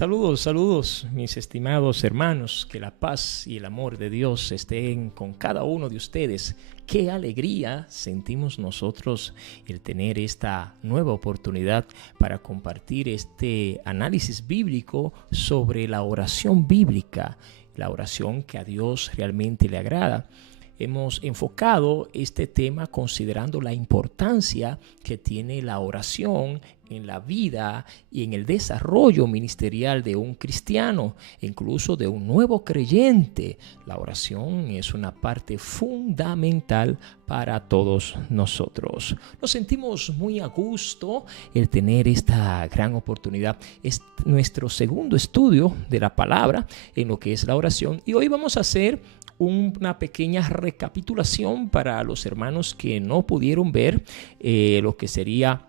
Saludos, saludos, mis estimados hermanos, que la paz y el amor de Dios estén con cada uno de ustedes. Qué alegría sentimos nosotros el tener esta nueva oportunidad para compartir este análisis bíblico sobre la oración bíblica, la oración que a Dios realmente le agrada. Hemos enfocado este tema considerando la importancia que tiene la oración en la vida y en el desarrollo ministerial de un cristiano, incluso de un nuevo creyente. La oración es una parte fundamental para todos nosotros. Nos sentimos muy a gusto el tener esta gran oportunidad. Es nuestro segundo estudio de la palabra en lo que es la oración, y hoy vamos a hacer una pequeña recapitulación para los hermanos que no pudieron ver lo que sería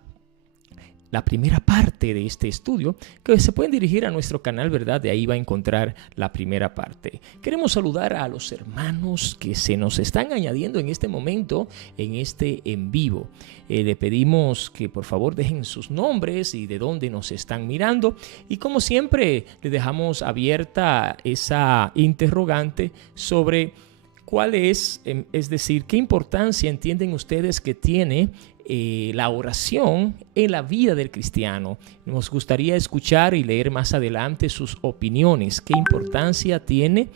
la primera parte de este estudio, que se pueden dirigir a nuestro canal, ¿verdad? De ahí va a encontrar la primera parte. Queremos saludar a los hermanos que se nos están añadiendo en este momento, en este en vivo. Le pedimos que por favor dejen sus nombres y de dónde nos están mirando. Y como siempre, le dejamos abierta esa interrogante sobre cuál es decir, qué importancia entienden ustedes que tiene la oración en la vida del cristiano. Nos gustaría escuchar y leer más adelante sus opiniones. ¿Qué importancia tiene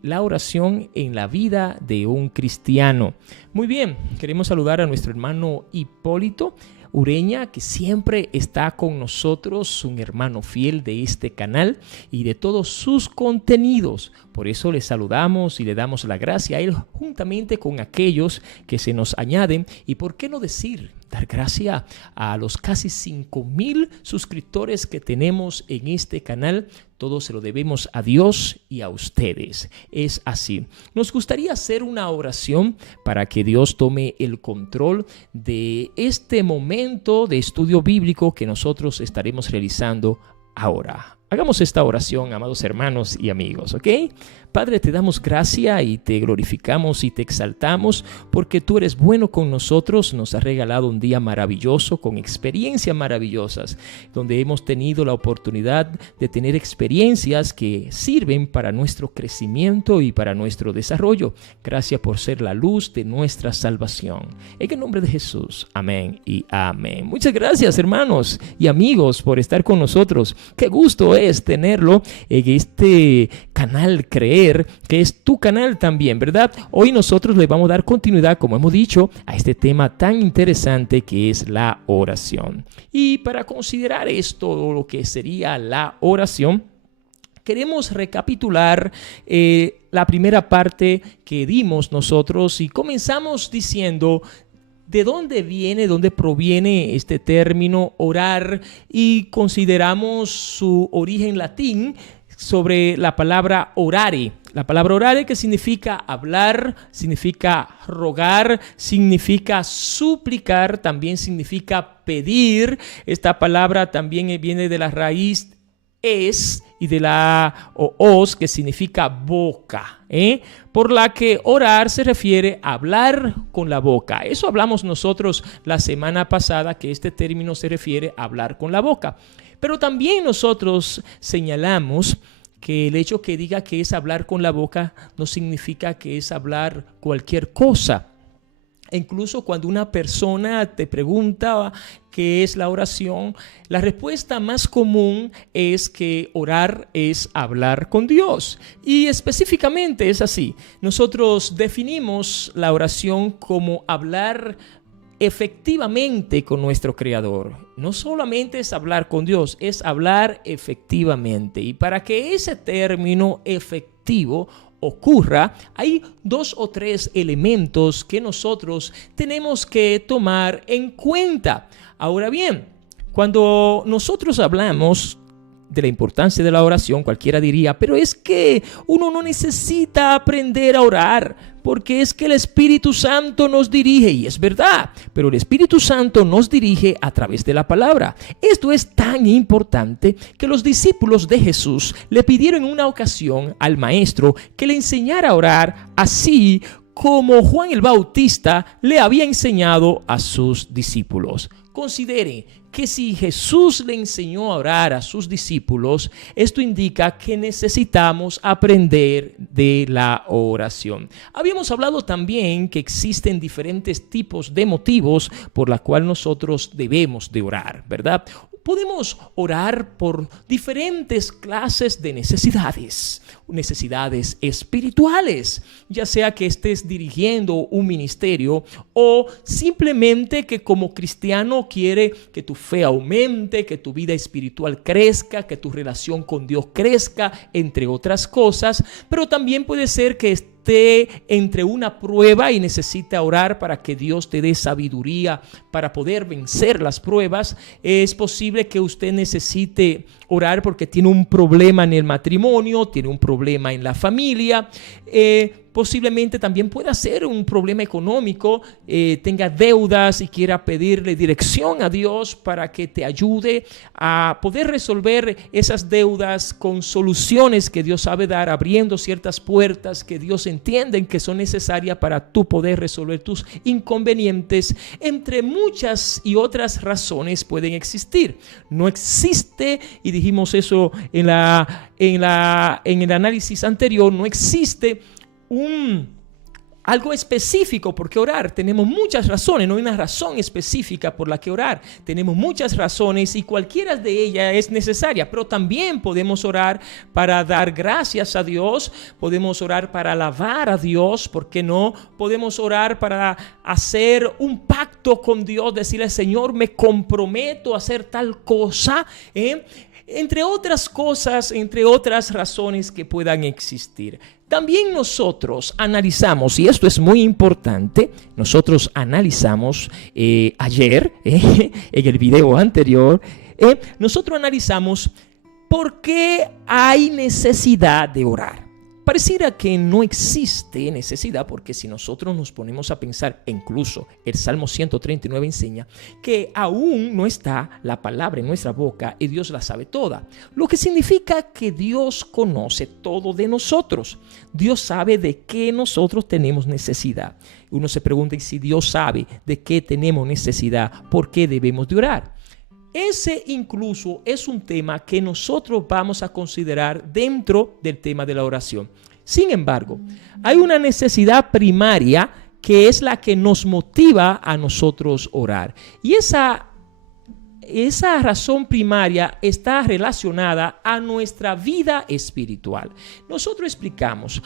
la oración en la vida de un cristiano? Muy bien, queremos saludar a nuestro hermano Hipólito Ureña, que siempre está con nosotros, un hermano fiel de este canal y de todos sus contenidos. Por eso le saludamos y le damos la gracia a él juntamente con aquellos que se nos añaden. Y por qué no decir, dar gracias a los casi 5,000 suscriptores que tenemos en este canal. Todo se lo debemos a Dios y a ustedes. Es así. Nos gustaría hacer una oración para que Dios tome el control de este momento de estudio bíblico que nosotros estaremos realizando ahora. Hagamos esta oración, amados hermanos y amigos, ¿ok? Padre, te damos gracia y te glorificamos y te exaltamos porque tú eres bueno con nosotros. Nos has regalado un día maravilloso con experiencias maravillosas, donde hemos tenido la oportunidad de tener experiencias que sirven para nuestro crecimiento y para nuestro desarrollo. Gracias por ser la luz de nuestra salvación. En el nombre de Jesús, amén y amén. Muchas gracias, hermanos y amigos, por estar con nosotros. Qué gusto es tenerlo en este canal Creer, que es tu canal también, ¿verdad? Hoy nosotros le vamos a dar continuidad, como hemos dicho, a este tema tan interesante que es la oración. Y para considerar esto, lo que sería la oración, queremos recapitular la primera parte que dimos nosotros y comenzamos diciendo ¿de dónde viene, dónde proviene este término orar? Y consideramos su origen latín sobre la palabra orare. La palabra orare, que significa hablar, significa rogar, significa suplicar, también significa pedir. Esta palabra también viene de la raíz es y de la os, que significa boca, por la que orar se refiere a hablar con la boca. Eso hablamos nosotros la semana pasada, que este término se refiere a hablar con la boca. Pero también nosotros señalamos que el hecho que diga que es hablar con la boca no significa que es hablar cualquier cosa. Incluso cuando una persona te pregunta qué es la oración, la respuesta más común es que orar es hablar con Dios. Y específicamente es así. Nosotros definimos la oración como hablar efectivamente con nuestro Creador. No solamente es hablar con Dios, es hablar efectivamente. Y para que ese término efectivo ocurra, hay 2 o 3 elementos que nosotros tenemos que tomar en cuenta. Ahora bien, cuando nosotros hablamos de la importancia de la oración, cualquiera diría, pero es que uno no necesita aprender a orar, porque es que el Espíritu Santo nos dirige, y es verdad, pero el Espíritu Santo nos dirige a través de la palabra. Esto es tan importante que los discípulos de Jesús le pidieron en una ocasión al Maestro que le enseñara a orar así como Juan el Bautista le había enseñado a sus discípulos. Considere que si Jesús le enseñó a orar a sus discípulos, esto indica que necesitamos aprender de la oración. Habíamos hablado también que existen diferentes tipos de motivos por los cuales nosotros debemos de orar, ¿verdad? Podemos orar por diferentes clases de necesidades espirituales, ya sea que estés dirigiendo un ministerio o simplemente que como cristiano quiere que tu fe aumente, que tu vida espiritual crezca, que tu relación con Dios crezca, entre otras cosas, pero también puede ser que esté entre una prueba y necesita orar para que Dios te dé sabiduría para poder vencer las pruebas. Es posible que usted necesite orar porque tiene un problema en el matrimonio, tiene un problema en la familia, posiblemente también pueda ser un problema económico, tenga deudas y quiera pedirle dirección a Dios para que te ayude a poder resolver esas deudas con soluciones que Dios sabe dar, abriendo ciertas puertas que Dios entiende que son necesarias para tú poder resolver tus inconvenientes. Entre muchas y otras razones pueden existir. No existe, y dijimos eso en el análisis anterior, no existe algo específico por qué orar. Tenemos muchas razones, no hay una razón específica por la que orar. Tenemos muchas razones y cualquiera de ellas es necesaria, pero también podemos orar para dar gracias a Dios, podemos orar para alabar a Dios, ¿por qué no? Podemos orar para hacer un pacto con Dios, decirle: Señor, me comprometo a hacer tal cosa, entre otras cosas, entre otras razones que puedan existir. También nosotros analizamos, y esto es muy importante, nosotros analizamos ayer, en el video anterior, nosotros analizamos por qué hay necesidad de orar. Pareciera que no existe necesidad, porque si nosotros nos ponemos a pensar, incluso el Salmo 139 enseña que aún no está la palabra en nuestra boca y Dios la sabe toda, lo que significa que Dios conoce todo de nosotros. Dios sabe de qué nosotros tenemos necesidad. Uno se pregunta, ¿y si Dios sabe de qué tenemos necesidad, por qué debemos de orar? Ese incluso es un tema que nosotros vamos a considerar dentro del tema de la oración. Sin embargo, hay una necesidad primaria que es la que nos motiva a nosotros orar. Y esa razón primaria está relacionada a nuestra vida espiritual. Nosotros explicamos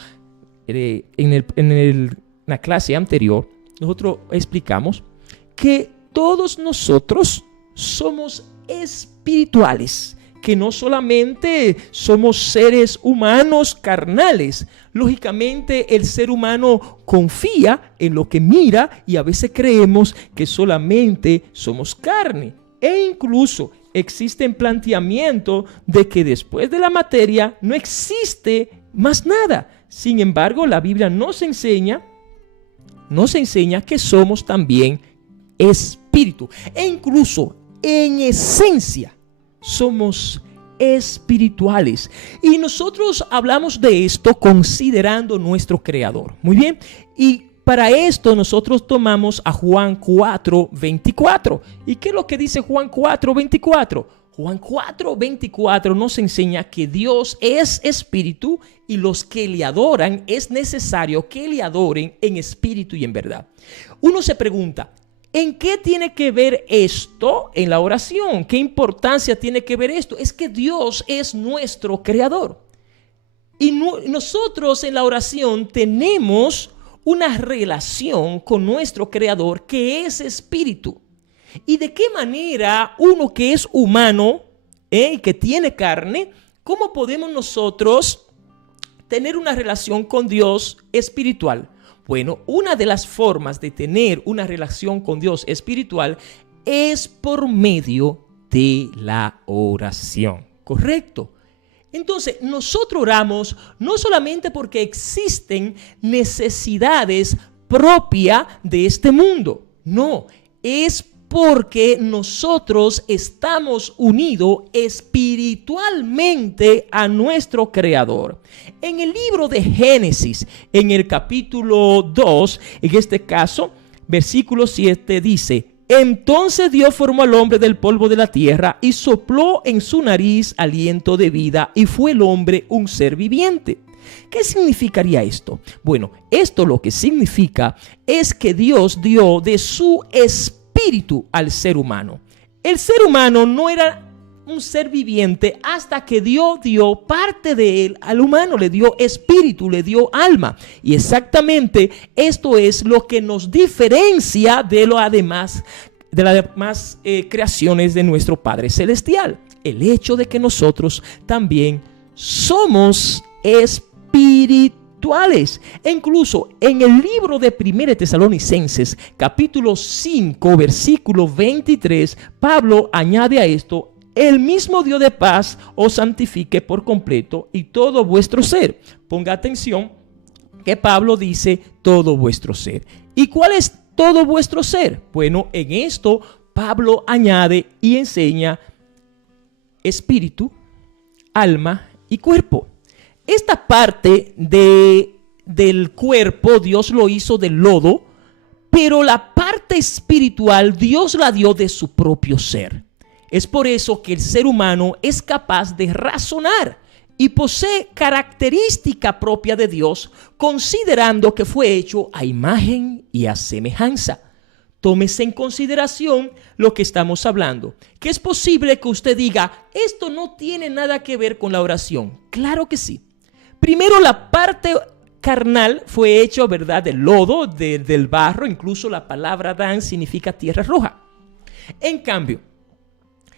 en la clase anterior, nosotros explicamos que todos nosotros somos espirituales, que no solamente somos seres humanos carnales. Lógicamente el ser humano confía en lo que mira y a veces creemos que solamente somos carne. E incluso existen planteamientos de que después de la materia no existe más nada. Sin embargo, la Biblia nos enseña que somos también espíritu. E incluso en esencia somos espirituales. Y nosotros hablamos de esto considerando nuestro Creador. Muy bien. Y para esto nosotros tomamos a Juan 4:24. ¿Y qué es lo que dice Juan 4:24? Juan 4:24 nos enseña que Dios es espíritu y los que le adoran es necesario que le adoren en espíritu y en verdad. Uno se pregunta, ¿en qué tiene que ver esto en la oración? ¿Qué importancia tiene que ver esto? Es que Dios es nuestro creador. Y nosotros en la oración tenemos una relación con nuestro creador que es espíritu. ¿Y de qué manera uno que es humano, que tiene carne, cómo podemos nosotros tener una relación con Dios espiritual? Bueno, una de las formas de tener una relación con Dios espiritual es por medio de la oración, ¿correcto? Entonces, nosotros oramos no solamente porque existen necesidades propias de este mundo, no, es porque nosotros estamos unidos espiritualmente a nuestro Creador. En el libro de Génesis, en el capítulo 2, en este caso, versículo 7 dice: entonces Dios formó al hombre del polvo de la tierra y sopló en su nariz aliento de vida, y fue el hombre un ser viviente. ¿Qué significaría esto? Bueno, esto lo que significa es que Dios dio de su espíritu al ser humano. El ser humano no era un ser viviente hasta que Dios dio parte de él al humano, le dio espíritu, le dio alma. Y exactamente esto es lo que nos diferencia de las demás creaciones de nuestro Padre Celestial. El hecho de que nosotros también somos espirituales. E incluso en el libro de 1 Tesalonicenses, capítulo 5, versículo 23, Pablo añade a esto: el mismo Dios de paz os santifique por completo y todo vuestro ser. Ponga atención que Pablo dice todo vuestro ser. ¿Y cuál es todo vuestro ser? Bueno, en esto Pablo añade y enseña espíritu, alma y cuerpo. Esta parte del cuerpo Dios lo hizo del lodo, pero la parte espiritual Dios la dio de su propio ser. Es por eso que el ser humano es capaz de razonar y posee característica propia de Dios, considerando que fue hecho a imagen y a semejanza. Tómese en consideración lo que estamos hablando, que es posible que usted diga: esto no tiene nada que ver con la oración. Claro que sí. Primero, la parte carnal fue hecho, ¿verdad?, del lodo, del barro. Incluso la palabra Adán significa tierra roja. En cambio,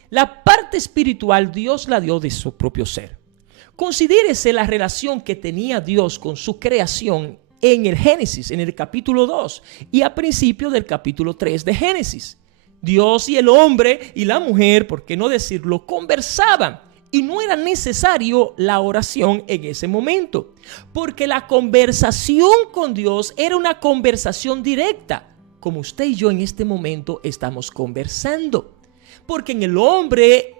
la parte espiritual Dios la dio de su propio ser. Considérese la relación que tenía Dios con su creación en el Génesis, en el capítulo 2 y a principio del capítulo 3 de Génesis. Dios y el hombre y la mujer, por qué no decirlo, conversaban, y no era necesario la oración en ese momento, porque la conversación con Dios era una conversación directa, como usted y yo en este momento estamos conversando. Porque en el hombre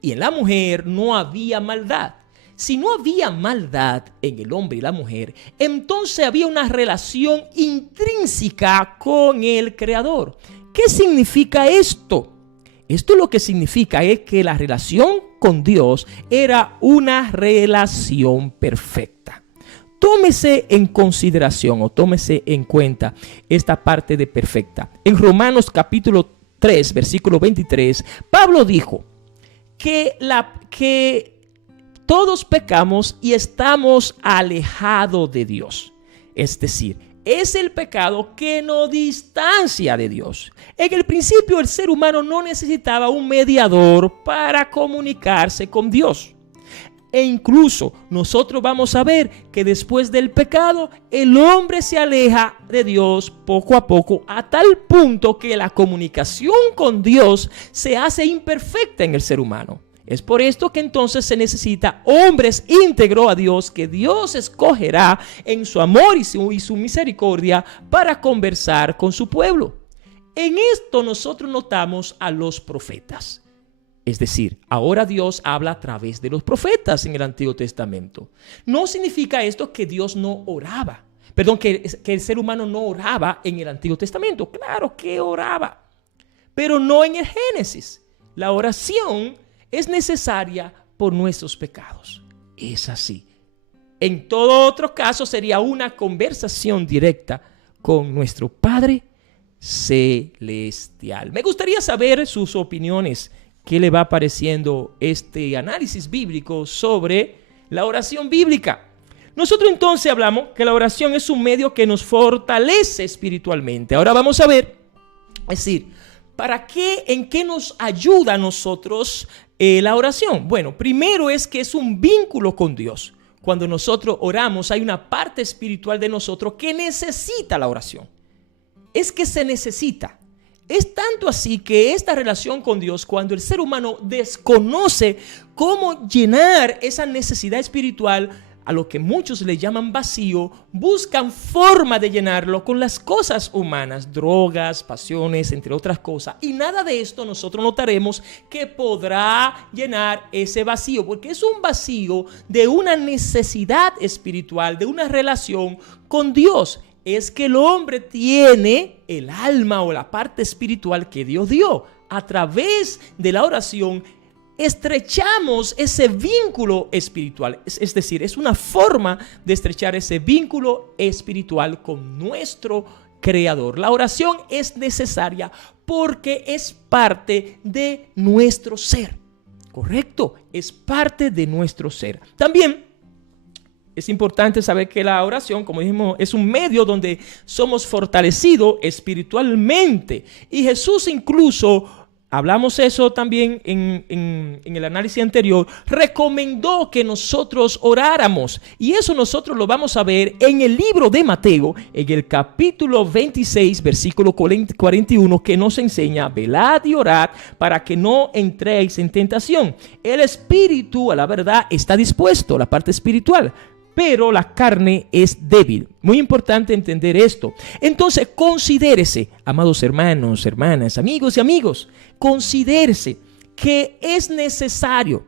y en la mujer no había maldad. Si no había maldad en el hombre y la mujer, entonces había una relación intrínseca con el Creador. ¿Qué significa esto? Esto lo que significa es que la relación con Dios era una relación perfecta. Tómese en consideración o tómese en cuenta esta parte de perfecta. En Romanos capítulo 3, versículo 23, Pablo dijo que todos pecamos y estamos alejados de Dios. Es decir, es el pecado que nos distancia de Dios. En el principio, el ser humano no necesitaba un mediador para comunicarse con Dios. E incluso nosotros vamos a ver que después del pecado, el hombre se aleja de Dios poco a poco, a tal punto que la comunicación con Dios se hace imperfecta en el ser humano. Es por esto que entonces se necesita hombres íntegros a Dios, que Dios escogerá en su amor y su misericordia para conversar con su pueblo. En esto nosotros notamos a los profetas. Es decir, ahora Dios habla a través de los profetas en el Antiguo Testamento. No significa esto que Dios no oraba. Perdón, que el ser humano no oraba en el Antiguo Testamento. Claro que oraba, pero no en el Génesis. La oración es necesaria por nuestros pecados. Es así. En todo otro caso sería una conversación directa con nuestro Padre Celestial. Me gustaría saber sus opiniones. ¿Qué le va pareciendo este análisis bíblico sobre la oración bíblica? Nosotros entonces hablamos que la oración es un medio que nos fortalece espiritualmente. Ahora vamos a ver, es decir, ¿en qué nos ayuda a nosotros la oración? Bueno, primero es que es un vínculo con Dios. Cuando nosotros oramos, hay una parte espiritual de nosotros que necesita la oración. Es que se necesita. Es tanto así que esta relación con Dios, cuando el ser humano desconoce cómo llenar esa necesidad espiritual, a lo que muchos le llaman vacío, buscan forma de llenarlo con las cosas humanas, drogas, pasiones, entre otras cosas. Y nada de esto nosotros notaremos que podrá llenar ese vacío, porque es un vacío de una necesidad espiritual, de una relación con Dios. Es que el hombre tiene el alma o la parte espiritual que Dios dio. A través de la oración estrechamos ese vínculo espiritual. Es decir, es una forma de estrechar ese vínculo espiritual con nuestro Creador. La oración es necesaria porque es parte de nuestro ser. ¿Correcto? Es parte de nuestro ser. También es importante saber que la oración, como dijimos, es un medio donde somos fortalecidos espiritualmente. Y Jesús incluso, hablamos eso también en el análisis anterior, recomendó que nosotros oráramos. Y eso nosotros lo vamos a ver en el libro de Mateo, en el capítulo 26, versículo 41, que nos enseña: velad y orad para que no entréis en tentación. El espíritu, a la verdad, está dispuesto, la parte espiritual, pero la carne es débil. Muy importante entender esto. Entonces, considérese, amados hermanos, hermanas, amigos y amigos, considérese que es necesario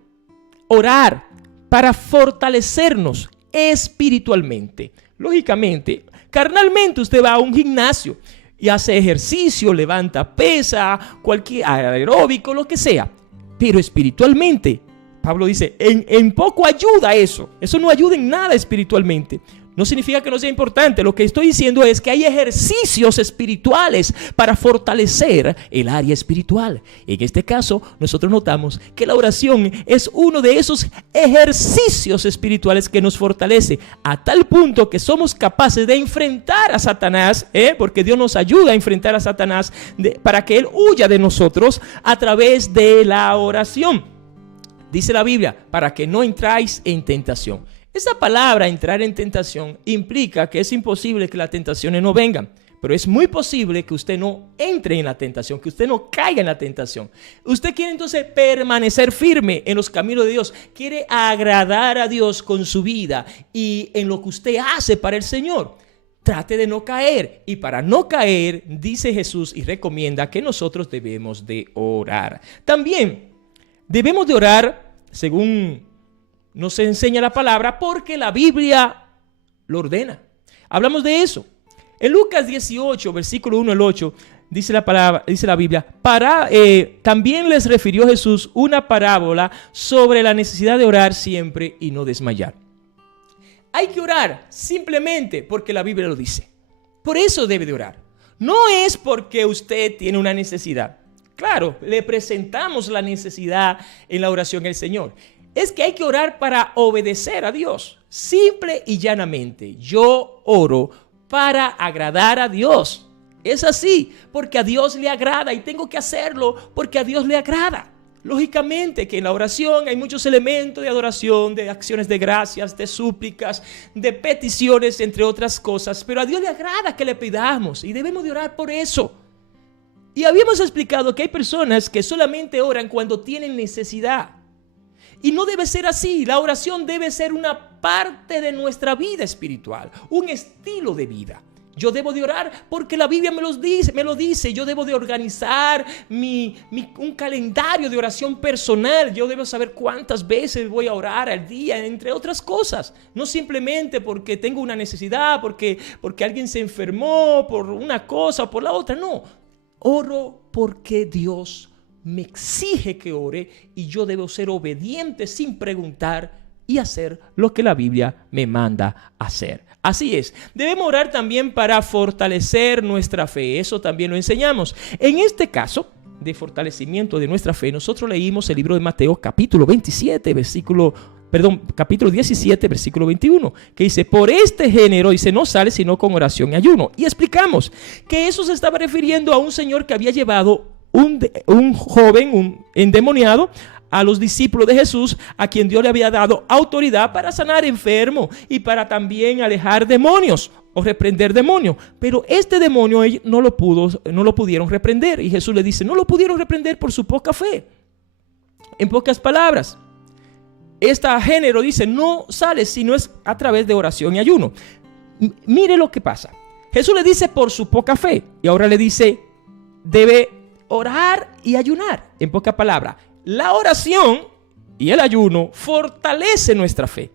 orar para fortalecernos espiritualmente. Lógicamente, carnalmente usted va a un gimnasio y hace ejercicio, levanta pesa, cualquier aeróbico, lo que sea. Pero espiritualmente, Pablo dice, en poco ayuda eso. Eso no ayuda en nada espiritualmente. No significa que no sea importante. Lo que estoy diciendo es que hay ejercicios espirituales para fortalecer el área espiritual. En este caso, nosotros notamos que la oración es uno de esos ejercicios espirituales que nos fortalece a tal punto que somos capaces de enfrentar a Satanás, porque Dios nos ayuda a enfrentar a Satanás para que él huya de nosotros a través de la oración. Dice la Biblia, para que no entráis en tentación. Esa palabra, entrar en tentación, implica que es imposible que las tentaciones no vengan. Pero es muy posible que usted no entre en la tentación, que usted no caiga en la tentación. Usted quiere entonces permanecer firme en los caminos de Dios. Quiere agradar a Dios con su vida y en lo que usted hace para el Señor. Trate de no caer. Y para no caer, dice Jesús y recomienda que nosotros debemos de orar. También debemos de orar, según nos enseña la palabra, porque la Biblia lo ordena. Hablamos de eso. En Lucas 18, versículo 1 al 8, dice la Biblia, también les refirió Jesús una parábola sobre la necesidad de orar siempre y no desmayar. Hay que orar simplemente porque la Biblia lo dice. Por eso debe de orar. No es porque usted tiene una necesidad. Claro, le presentamos la necesidad en la oración al Señor. Es que hay que orar para obedecer a Dios. Simple y llanamente. Yo oro para agradar a Dios. Es así, porque a Dios le agrada y tengo que hacerlo porque a Dios le agrada. Lógicamente que en la oración hay muchos elementos de adoración, de acciones de gracias, de súplicas, de peticiones, entre otras cosas. Pero a Dios le agrada que le pidamos y debemos de orar por eso. Y habíamos explicado que hay personas que solamente oran cuando tienen necesidad. Y no debe ser así. La oración debe ser una parte de nuestra vida espiritual, un estilo de vida. Yo debo de orar porque la Biblia me lo dice. Yo debo de organizar un calendario de oración personal. Yo debo saber cuántas veces voy a orar al día, entre otras cosas. No simplemente porque tengo una necesidad, porque alguien se enfermó por una cosa o por la otra. No, oro porque Dios me exige que ore y yo debo ser obediente sin preguntar y hacer lo que la Biblia me manda hacer. Así es, debemos orar también para fortalecer nuestra fe. Eso también lo enseñamos. En este caso de fortalecimiento de nuestra fe, nosotros leímos el libro de Mateo capítulo 17, capítulo 17, versículo 21, que dice, por este género, dice, no sale sino con oración y ayuno. Y explicamos que eso se estaba refiriendo a un señor que había llevado un joven endemoniado a los discípulos de Jesús, a quien Dios le había dado autoridad para sanar enfermos y para también alejar demonios o reprender demonios. Pero este demonio ellos no lo pudieron reprender. Y Jesús le dice, no lo pudieron reprender por su poca fe. En pocas palabras, este género dice, no sale si no es a través de oración y ayuno. Mire lo que pasa. Jesús le dice por su poca fe y ahora le dice, debe orar y ayunar. En pocas palabras, la oración y el ayuno fortalece nuestra fe.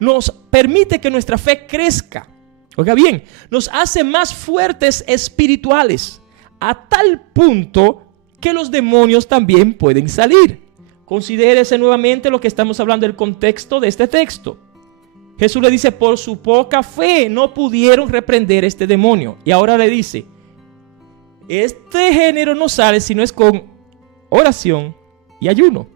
Nos permite que nuestra fe crezca. Oiga bien, nos hace más fuertes espirituales a tal punto que los demonios también pueden salir. Considérese nuevamente lo que estamos hablando, el contexto de este texto. Jesús le dice, por su poca fe no pudieron reprender este demonio. Y ahora le dice, este género no sale si no es con oración y ayuno.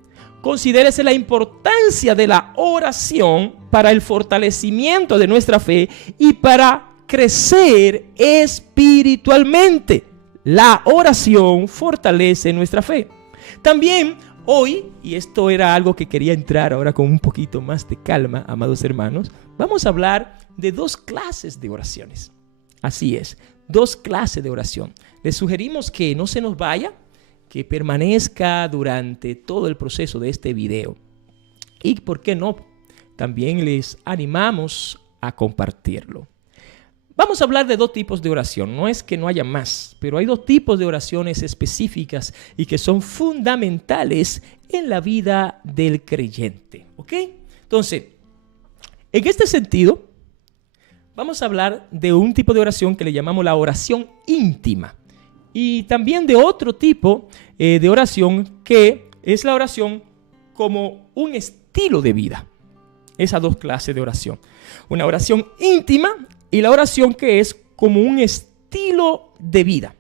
Considérese la importancia de la oración para el fortalecimiento de nuestra fe y para crecer espiritualmente. La oración fortalece nuestra fe. También hoy, y esto era algo que quería entrar ahora con un poquito más de calma, amados hermanos, vamos a hablar de 2 clases de oraciones. Así es, 2 clases de oración. Les sugerimos que no se nos vaya, que permanezca durante todo el proceso de este video. Y por qué no, también les animamos a compartirlo. Vamos a hablar de 2 tipos de oración. No es que no haya más, pero hay 2 tipos de oraciones específicas y que son fundamentales en la vida del creyente. ¿Ok? Entonces, en este sentido, vamos a hablar de un tipo de oración que le llamamos la oración íntima. Y también de otro tipo de oración que es la oración como un estilo de vida. Esas 2 clases de oración. Una oración íntima y la oración que es como un estilo de vida.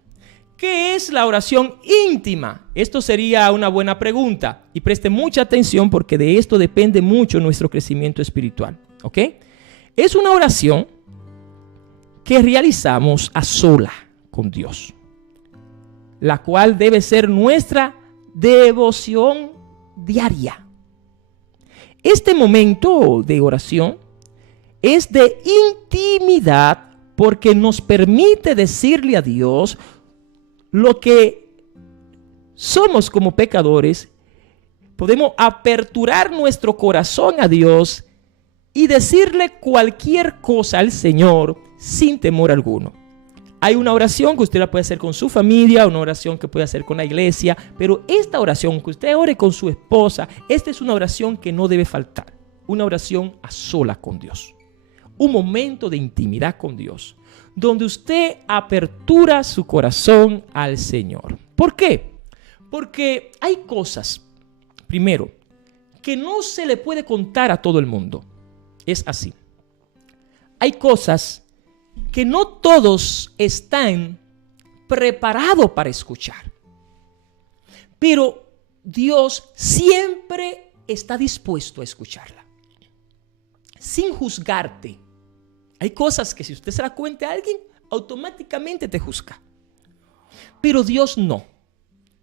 ¿Qué es la oración íntima? Esto sería una buena pregunta y preste mucha atención porque de esto depende mucho nuestro crecimiento espiritual. ¿Ok? Es una oración que realizamos a sola con Dios, la cual debe ser nuestra devoción diaria. Este momento de oración es de intimidad porque nos permite decirle a Dios lo que somos como pecadores. Podemos aperturar nuestro corazón a Dios y decirle cualquier cosa al Señor sin temor alguno. Hay una oración que usted la puede hacer con su familia, una oración que puede hacer con la iglesia, pero esta oración que usted ore con su esposa, esta es una oración que no debe faltar. Una oración a solas con Dios. Un momento de intimidad con Dios, donde usted apertura su corazón al Señor. ¿Por qué? Porque hay cosas, primero, que no se le puede contar a todo el mundo. Es así. Hay cosas que no todos están preparados para escuchar. Pero Dios siempre está dispuesto a escucharla. Sin juzgarte. Hay cosas que si usted se la cuenta a alguien, automáticamente te juzga. Pero Dios no.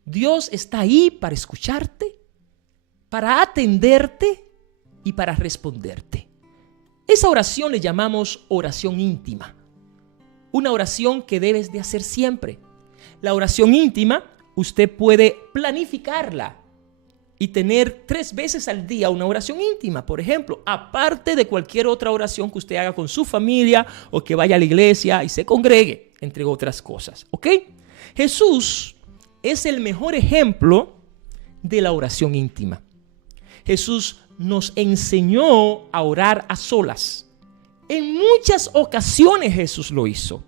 Dios está ahí para escucharte, para atenderte y para responderte. Esa oración le llamamos oración íntima. Una oración que debes de hacer siempre. La oración íntima, usted puede planificarla y tener 3 veces al día una oración íntima, por ejemplo, aparte de cualquier otra oración que usted haga con su familia o que vaya a la iglesia y se congregue, entre otras cosas. ¿Ok? Jesús es el mejor ejemplo de la oración íntima. Jesús nos enseñó a orar a solas. En muchas ocasiones Jesús lo hizo.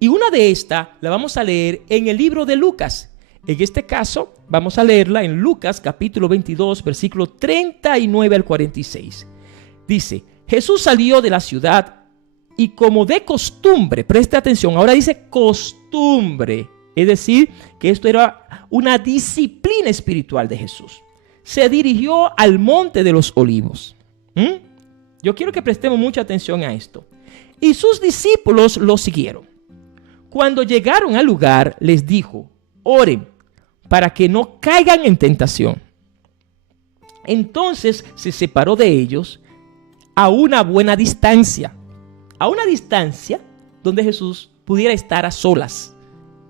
Y una de estas la vamos a leer en el libro de Lucas. En este caso, vamos a leerla en Lucas capítulo 22, versículo 39 al 46. Dice, Jesús salió de la ciudad y como de costumbre, preste atención, ahora dice costumbre, es decir, que esto era una disciplina espiritual de Jesús. Se dirigió al monte de los olivos. Yo quiero que prestemos mucha atención a esto. Y sus discípulos lo siguieron. Cuando llegaron al lugar, les dijo, oren para que no caigan en tentación. Entonces se separó de ellos a una buena distancia. A una distancia donde Jesús pudiera estar a solas.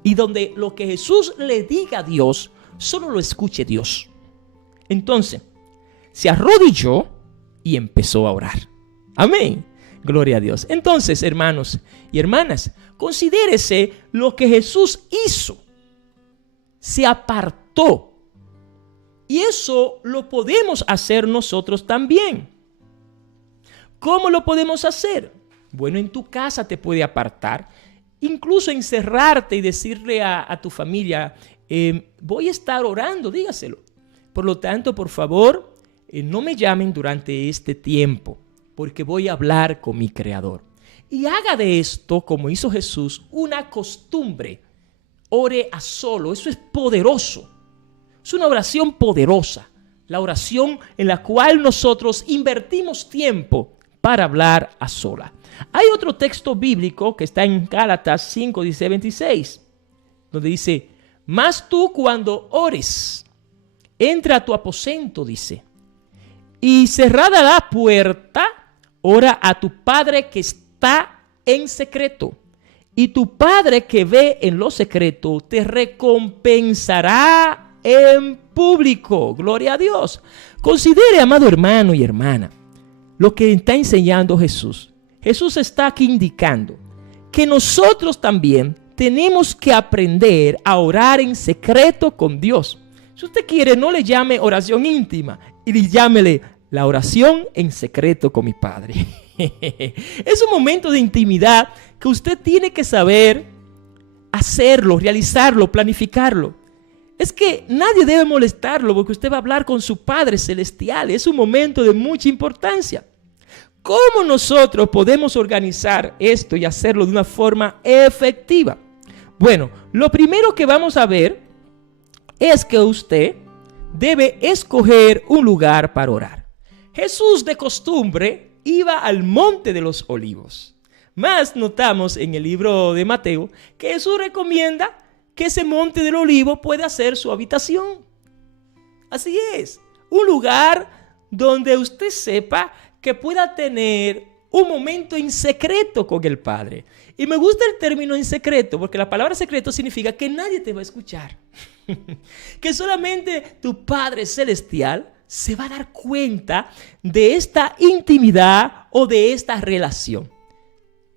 Y donde lo que Jesús le diga a Dios, solo lo escuche Dios. Entonces, se arrodilló y empezó a orar. Amén. Gloria a Dios. Entonces, hermanos y hermanas, considérese lo que Jesús hizo. Se apartó. Y eso lo podemos hacer nosotros también. ¿Cómo lo podemos hacer? Bueno, en tu casa te puede apartar, incluso encerrarte y decirle a tu familia, voy a estar orando, dígaselo. Por lo tanto, por favor, no me llamen durante este tiempo, porque voy a hablar con mi Creador. Y haga de esto, como hizo Jesús, una costumbre. Ore a solo, eso es poderoso. Es una oración poderosa, la oración en la cual nosotros invertimos tiempo para hablar a sola. Hay otro texto bíblico que está en Gálatas 5, 16, 26, donde dice, mas tú cuando ores, entra a tu aposento, dice, y cerrada la puerta, ora a tu Padre que está en secreto. Y tu Padre que ve en lo secreto te recompensará en público. Gloria a Dios. Considere, amado hermano y hermana, lo que está enseñando Jesús. Jesús está aquí indicando que nosotros también tenemos que aprender a orar en secreto con Dios. Si usted quiere, no le llame oración íntima y llámele la oración en secreto con mi Padre. Es un momento de intimidad que usted tiene que saber hacerlo, realizarlo, planificarlo. Es que nadie debe molestarlo porque usted va a hablar con su Padre Celestial. Es un momento de mucha importancia. ¿Cómo nosotros podemos organizar esto y hacerlo de una forma efectiva? Bueno, lo primero que vamos a ver es que usted debe escoger un lugar para orar. Jesús de costumbre iba al Monte de los Olivos. Más notamos en el libro de Mateo que Jesús recomienda que ese Monte del Olivo pueda ser su habitación. Así es, un lugar donde usted sepa que pueda tener un momento en secreto con el Padre. Y me gusta el término en secreto, porque la palabra secreto significa que nadie te va a escuchar. Que solamente tu Padre Celestial se va a dar cuenta de esta intimidad o de esta relación.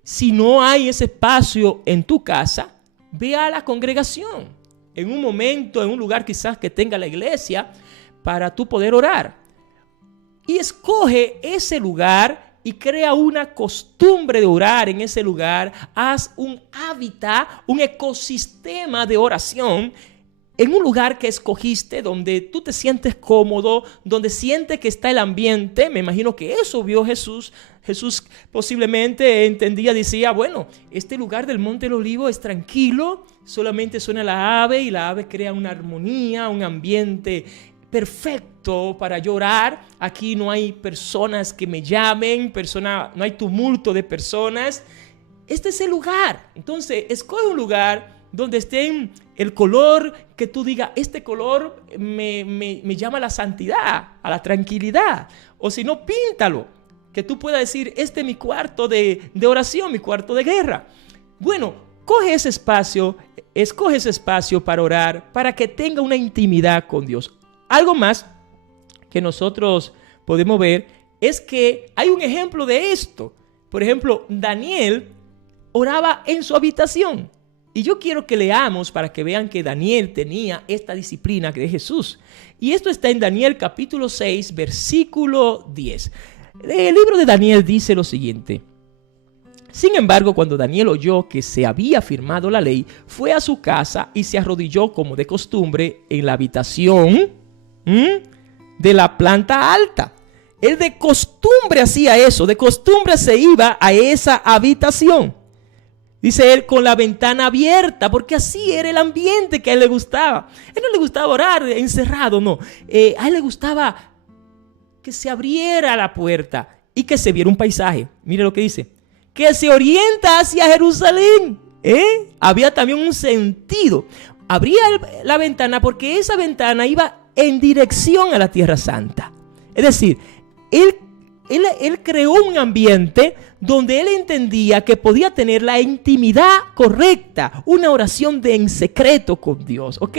Si no hay ese espacio en tu casa, ve a la congregación, en un momento, en un lugar quizás que tenga la iglesia, para tú poder orar. Y escoge ese lugar y crea una costumbre de orar en ese lugar. Haz un hábitat, un ecosistema de oración en un lugar que escogiste, donde tú te sientes cómodo, donde sientes que está el ambiente. Me imagino que eso vio Jesús. Jesús posiblemente entendía, decía, bueno, este lugar del Monte del Olivo es tranquilo, solamente suena la ave y la ave crea una armonía, un ambiente perfecto para yo orar. Aquí no hay personas que me llamen, no hay tumulto de personas. Este es el lugar. Entonces, escoge un lugar donde esté el color que tú digas, este color me llama a la santidad, a la tranquilidad. O si no, píntalo, que tú puedas decir, este es mi cuarto de oración, mi cuarto de guerra. Bueno, escoge ese espacio para orar, para que tenga una intimidad con Dios. Algo más que nosotros podemos ver es que hay un ejemplo de esto. Por ejemplo, Daniel oraba en su habitación. Y yo quiero que leamos para que vean que Daniel tenía esta disciplina de Jesús. Y esto está en Daniel capítulo 6, versículo 10. El libro de Daniel dice lo siguiente. Sin embargo, cuando Daniel oyó que se había firmado la ley, fue a su casa y se arrodilló como de costumbre en la habitación de la planta alta. Él de costumbre hacía eso, de costumbre se iba a esa habitación. Dice él, con la ventana abierta, porque así era el ambiente que a él le gustaba. A él no le gustaba orar encerrado, no. A él le gustaba que se abriera la puerta y que se viera un paisaje. Mire lo que dice. Que se orienta hacia Jerusalén. Había también un sentido. Abría la ventana porque esa ventana iba en dirección a la Tierra Santa. Es decir, él creó un ambiente donde él entendía que podía tener la intimidad correcta, una oración en secreto con Dios, ¿ok?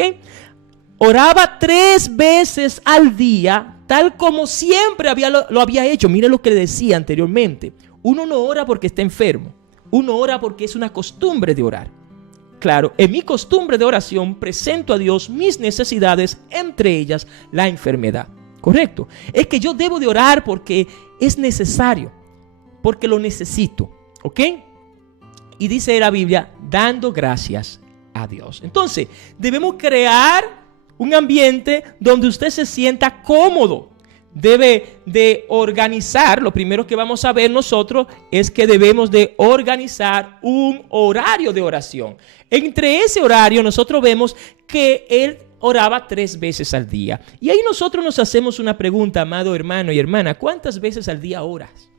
Oraba 3 veces al día tal como siempre lo había hecho. Mire lo que le decía anteriormente. Uno no ora porque está enfermo. Uno ora porque es una costumbre de orar. Claro, en mi costumbre de oración presento a Dios mis necesidades, entre ellas la enfermedad. Correcto. Es que yo debo de orar porque es necesario, porque lo necesito. ¿Ok? Y dice la Biblia, dando gracias a Dios. Entonces, debemos crear un ambiente donde usted se sienta cómodo. Debe de organizar, lo primero que vamos a ver nosotros es que debemos de organizar un horario de oración. Entre ese horario nosotros vemos que él oraba 3 veces al día. Y ahí nosotros nos hacemos una pregunta, amado hermano y hermana, ¿cuántas veces al día oras?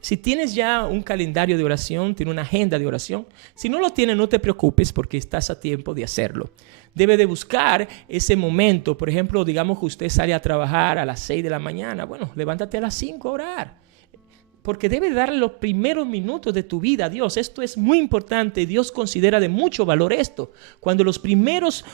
Si tienes ya un calendario de oración, tienes una agenda de oración, si no lo tienes, no te preocupes porque estás a tiempo de hacerlo. Debe de buscar ese momento. Por ejemplo, digamos que usted sale a trabajar a las 6 de la mañana. Bueno, levántate a las 5 a orar. Porque debe darle los primeros minutos de tu vida a Dios. Esto es muy importante. Dios considera de mucho valor esto. Cuando las primeras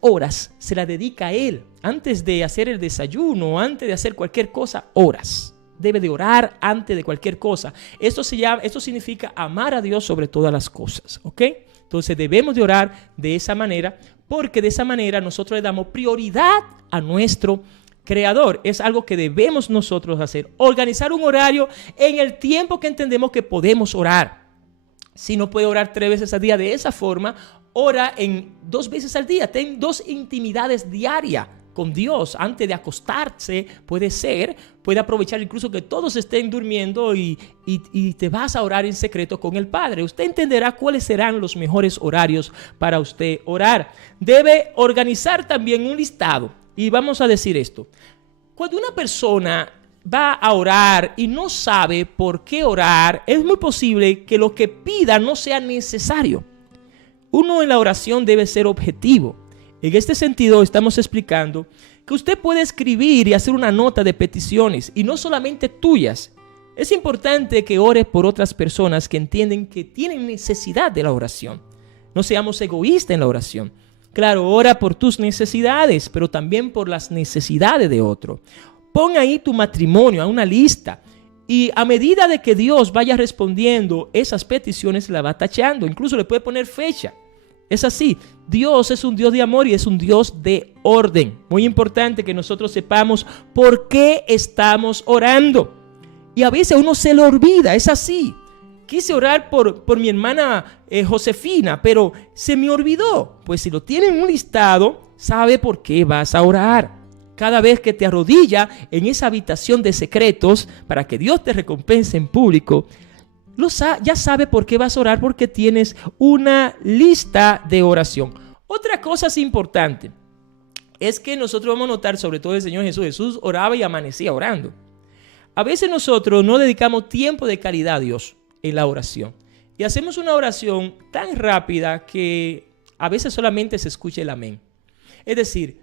horas se la dedica a Él. Antes de hacer el desayuno, antes de hacer cualquier cosa, horas. Debe de orar antes de cualquier cosa. Esto significa amar a Dios sobre todas las cosas. ¿Ok? Entonces debemos de orar de esa manera, porque de esa manera nosotros le damos prioridad a nuestro Creador. Es algo que debemos nosotros hacer. Organizar un horario en el tiempo que entendemos que podemos orar. Si no puede orar 3 veces al día de esa forma, ora en 2 veces al día. Ten 2 intimidades diarias con Dios antes de acostarse. Puede aprovechar incluso que todos estén durmiendo y te vas a orar en secreto con el Padre. Usted entenderá cuáles serán los mejores horarios para usted orar. Debe organizar también un listado. Y vamos a decir esto. Cuando una persona va a orar y no sabe por qué orar, es muy posible que lo que pida no sea necesario. Uno en la oración debe ser objetivo. En este sentido estamos explicando que usted puede escribir y hacer una nota de peticiones y no solamente tuyas. Es importante que ores por otras personas que entienden que tienen necesidad de la oración. No seamos egoístas en la oración. Claro, ora por tus necesidades, pero también por las necesidades de otro. Pon ahí tu matrimonio a una lista y a medida de que Dios vaya respondiendo esas peticiones, la va tachando. Incluso le puede poner fecha. Es así, Dios es un Dios de amor y es un Dios de orden. Muy importante que nosotros sepamos por qué estamos orando. Y a veces uno se le olvida, es así. Quise orar por mi hermana Josefina, pero se me olvidó. Pues si lo tiene en un listado, sabe por qué vas a orar. Cada vez que te arrodillas en esa habitación de secretos para que Dios te recompense en público, ya sabe por qué vas a orar, porque tienes una lista de oración. Otra cosa es importante, es que nosotros vamos a notar, sobre todo el Señor Jesús. Jesús oraba y amanecía orando. A veces nosotros no dedicamos tiempo de calidad a Dios en la oración. Y hacemos una oración tan rápida que a veces solamente se escucha el amén. Es decir,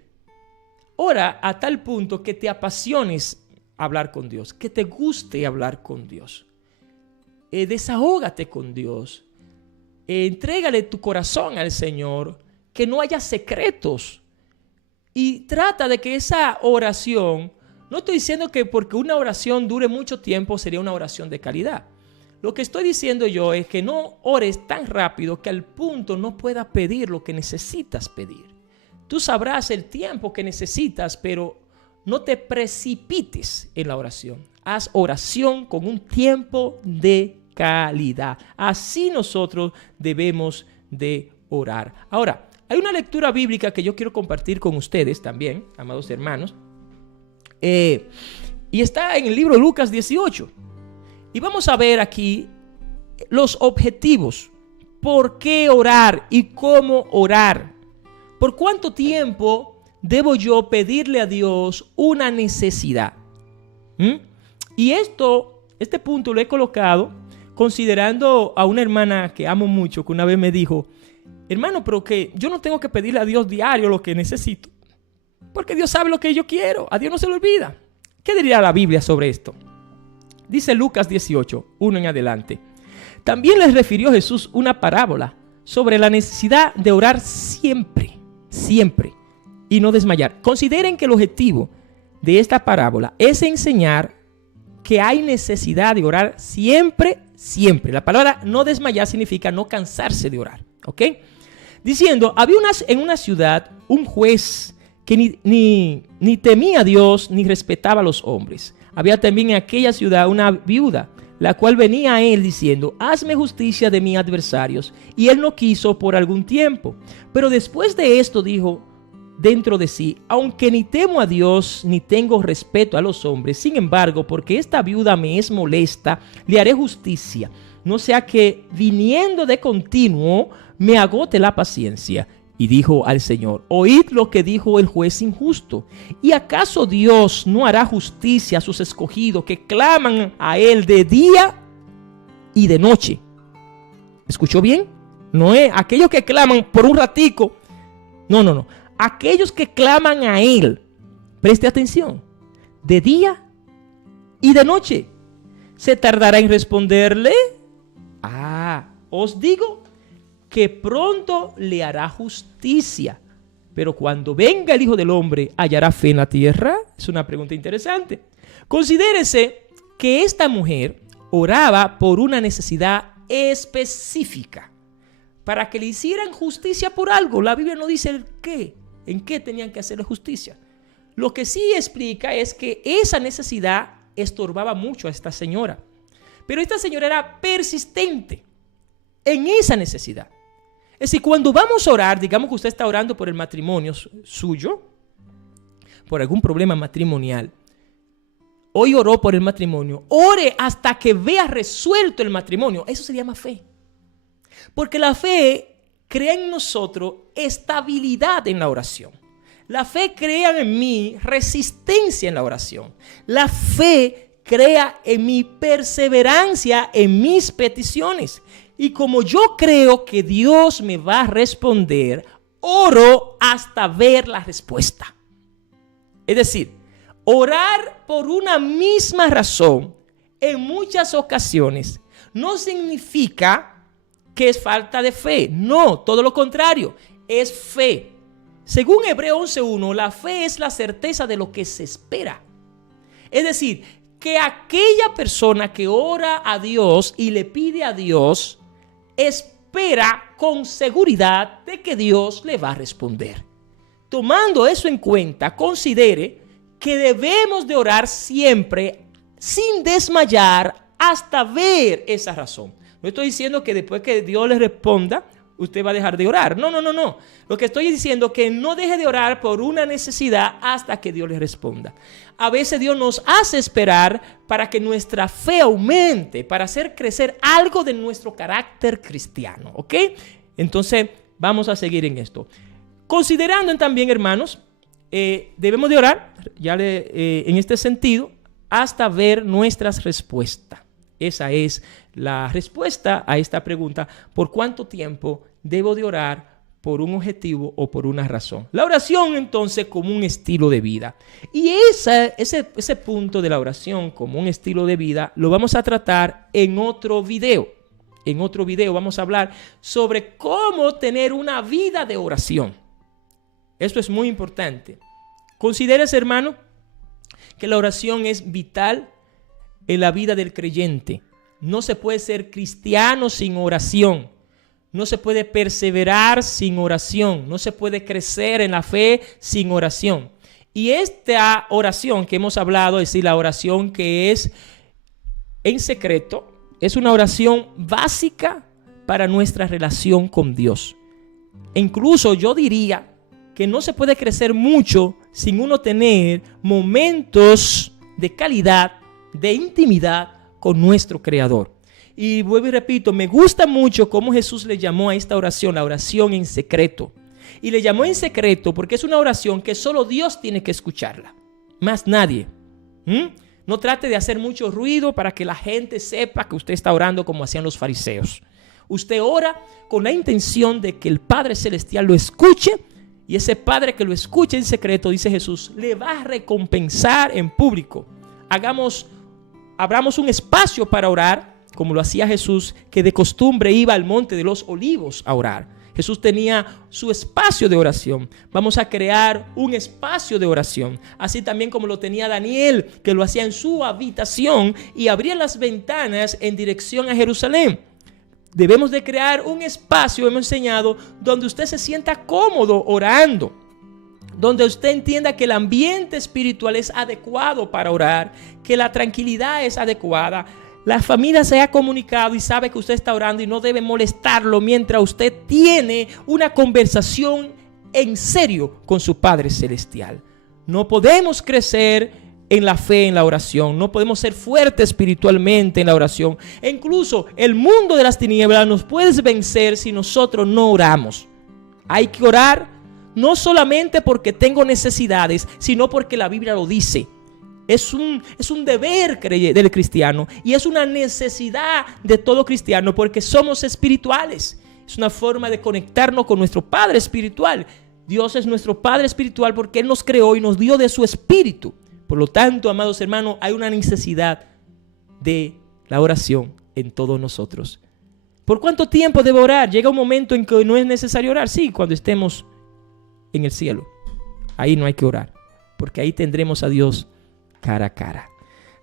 ora a tal punto que te apasiones hablar con Dios, que te guste hablar con Dios. Desahógate con Dios. Entrégale tu corazón al Señor, que no haya secretos. Y trata de que esa oración, no estoy diciendo que porque una oración dure mucho tiempo sería una oración de calidad. Lo que estoy diciendo yo es que no ores tan rápido que al punto no puedas pedir lo que necesitas pedir. Tú sabrás el tiempo que necesitas, pero no te precipites en la oración. Haz oración con un tiempo de calidad. Así nosotros debemos de orar. Ahora, hay una lectura bíblica que yo quiero compartir con ustedes también, amados hermanos. Y está en el libro de Lucas 18. Y vamos a ver aquí los objetivos. ¿Por qué orar y cómo orar? ¿Por cuánto tiempo debo yo pedirle a Dios una necesidad? Y este punto lo he colocado considerando a una hermana que amo mucho, que una vez me dijo: hermano, pero que yo no tengo que pedirle a Dios diario lo que necesito, porque Dios sabe lo que yo quiero, a Dios no se le olvida. ¿Qué diría la Biblia sobre esto? Dice Lucas 18, 1 en adelante. También les refirió Jesús una parábola sobre la necesidad de orar siempre, siempre. y no desmayar. Consideren que el objetivo de esta parábola es enseñar que hay necesidad de orar siempre, siempre. La palabra no desmayar significa no cansarse de orar, ¿ok? Diciendo, había en una ciudad un juez que ni temía a Dios ni respetaba a los hombres. Había también en aquella ciudad una viuda, la cual venía a él diciendo, hazme justicia de mis adversarios. Y él no quiso por algún tiempo. Pero después de esto dijo dentro de sí, aunque ni temo a Dios ni tengo respeto a los hombres, sin embargo, porque esta viuda me es molesta, le haré justicia, no sea que viniendo de continuo me agote la paciencia. Y dijo al Señor, oíd lo que dijo el juez injusto. ¿Y acaso Dios no hará justicia a sus escogidos que claman a él de día y de noche? ¿Escuchó bien? No es aquellos que claman por un ratico. No. Aquellos que claman a él, preste atención, de día y de noche. ¿Se tardará en responderle? Os digo que pronto le hará justicia. Pero cuando venga el Hijo del Hombre, ¿hallará fe en la tierra? Es una pregunta interesante. Considérese que esta mujer oraba por una necesidad específica, para que le hicieran justicia por algo. La Biblia no dice el qué, en qué tenían que hacerle justicia. Lo que sí explica es que esa necesidad estorbaba mucho a esta señora. Pero esta señora era persistente en esa necesidad. Es decir, cuando vamos a orar, digamos que usted está orando por el matrimonio suyo, por algún problema matrimonial. Hoy oró por el matrimonio. Ore hasta que vea resuelto el matrimonio. Eso se llama fe. Porque la fe crea en nosotros estabilidad en la oración. La fe crea en mí resistencia en la oración. La fe crea en mi perseverancia en mis peticiones. Y como yo creo que Dios me va a responder, oro hasta ver la respuesta. Es decir, orar por una misma razón en muchas ocasiones no significa que es falta de fe. No, todo lo contrario, es fe. Según Hebreos 11:1, la fe es la certeza de lo que se espera. Es decir, que aquella persona que ora a Dios y le pide a Dios, espera con seguridad de que Dios le va a responder. Tomando eso en cuenta, considere que debemos de orar siempre sin desmayar hasta ver esa razón. No estoy diciendo que después que Dios le responda, usted va a dejar de orar. No. Lo que estoy diciendo es que no deje de orar por una necesidad hasta que Dios le responda. A veces Dios nos hace esperar para que nuestra fe aumente, para hacer crecer algo de nuestro carácter cristiano. ¿Ok? Entonces, vamos a seguir en esto. Considerando también, hermanos, debemos de orar, en este sentido, hasta ver nuestras respuestas. Esa es la respuesta a esta pregunta. ¿Por cuánto tiempo debo de orar por un objetivo o por una razón? La oración, entonces, como un estilo de vida. Y ese punto de la oración como un estilo de vida lo vamos a tratar en otro video. En otro video vamos a hablar sobre cómo tener una vida de oración. Esto es muy importante. Considérese, hermano, que la oración es vital en la vida del creyente. No se puede ser cristiano sin oración. No se puede perseverar sin oración. No se puede crecer en la fe sin oración. Y esta oración que hemos hablado, es decir, la oración que es en secreto, es una oración básica para nuestra relación con Dios. E incluso yo diría que no se puede crecer mucho sin uno tener momentos de calidad, de intimidad con nuestro Creador. Y vuelvo y repito, me gusta mucho cómo Jesús le llamó a esta oración, la oración en secreto. Y le llamó en secreto porque es una oración que solo Dios tiene que escucharla, más nadie. No trate de hacer mucho ruido para que la gente sepa que usted está orando como hacían los fariseos. Usted ora con la intención de que el Padre Celestial lo escuche, y ese Padre que lo escuche en secreto, dice Jesús, le va a recompensar en público. Abramos un espacio para orar, como lo hacía Jesús, que de costumbre iba al monte de los olivos a orar. Jesús tenía su espacio de oración. Vamos a crear un espacio de oración, así también como lo tenía Daniel, que lo hacía en su habitación y abría las ventanas en dirección a Jerusalén. Debemos de crear un espacio, hemos enseñado, donde usted se sienta cómodo orando, donde usted entienda que el ambiente espiritual es adecuado para orar, que la tranquilidad es adecuada. La familia se ha comunicado y sabe que usted está orando y no debe molestarlo mientras usted tiene una conversación en serio con su Padre Celestial. No podemos crecer en la fe, en la oración. No podemos ser fuertes espiritualmente en la oración. E incluso el mundo de las tinieblas nos puede vencer si nosotros no oramos. Hay que orar no solamente porque tengo necesidades, sino porque la Biblia lo dice. Es un deber del cristiano y es una necesidad de todo cristiano porque somos espirituales. Es una forma de conectarnos con nuestro Padre espiritual. Dios es nuestro Padre espiritual porque Él nos creó y nos dio de su espíritu. Por lo tanto, amados hermanos, hay una necesidad de la oración en todos nosotros. ¿Por cuánto tiempo debo orar? Llega un momento en que no es necesario orar. Sí, cuando estemos en el cielo. Ahí no hay que orar, porque ahí tendremos a Dios cara a cara.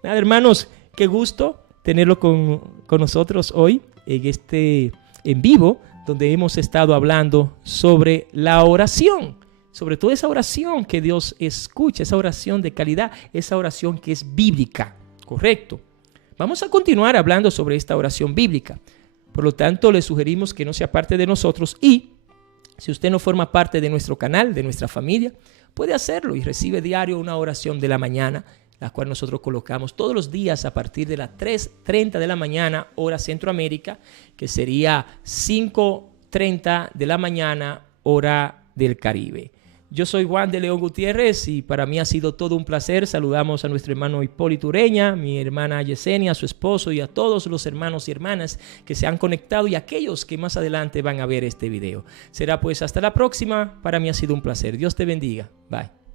Nada, hermanos, qué gusto tenerlo con nosotros hoy en vivo, donde hemos estado hablando sobre la oración, sobre todo esa oración que Dios escucha, esa oración de calidad, esa oración que es bíblica, correcto. Vamos a continuar hablando sobre esta oración bíblica. Por lo tanto, le sugerimos que no sea parte de nosotros y si usted no forma parte de nuestro canal, de nuestra familia, puede hacerlo y recibe diario una oración de la mañana, la cual nosotros colocamos todos los días a partir de las 3:30 de la mañana, hora Centroamérica, que sería 5:30 de la mañana, hora del Caribe. Yo soy Juan de León Gutiérrez y para mí ha sido todo un placer. Saludamos a nuestro hermano Hipólito Ureña, mi hermana Yesenia, a su esposo y a todos los hermanos y hermanas que se han conectado y aquellos que más adelante van a ver este video. Será pues hasta la próxima. Para mí ha sido un placer. Dios te bendiga. Bye.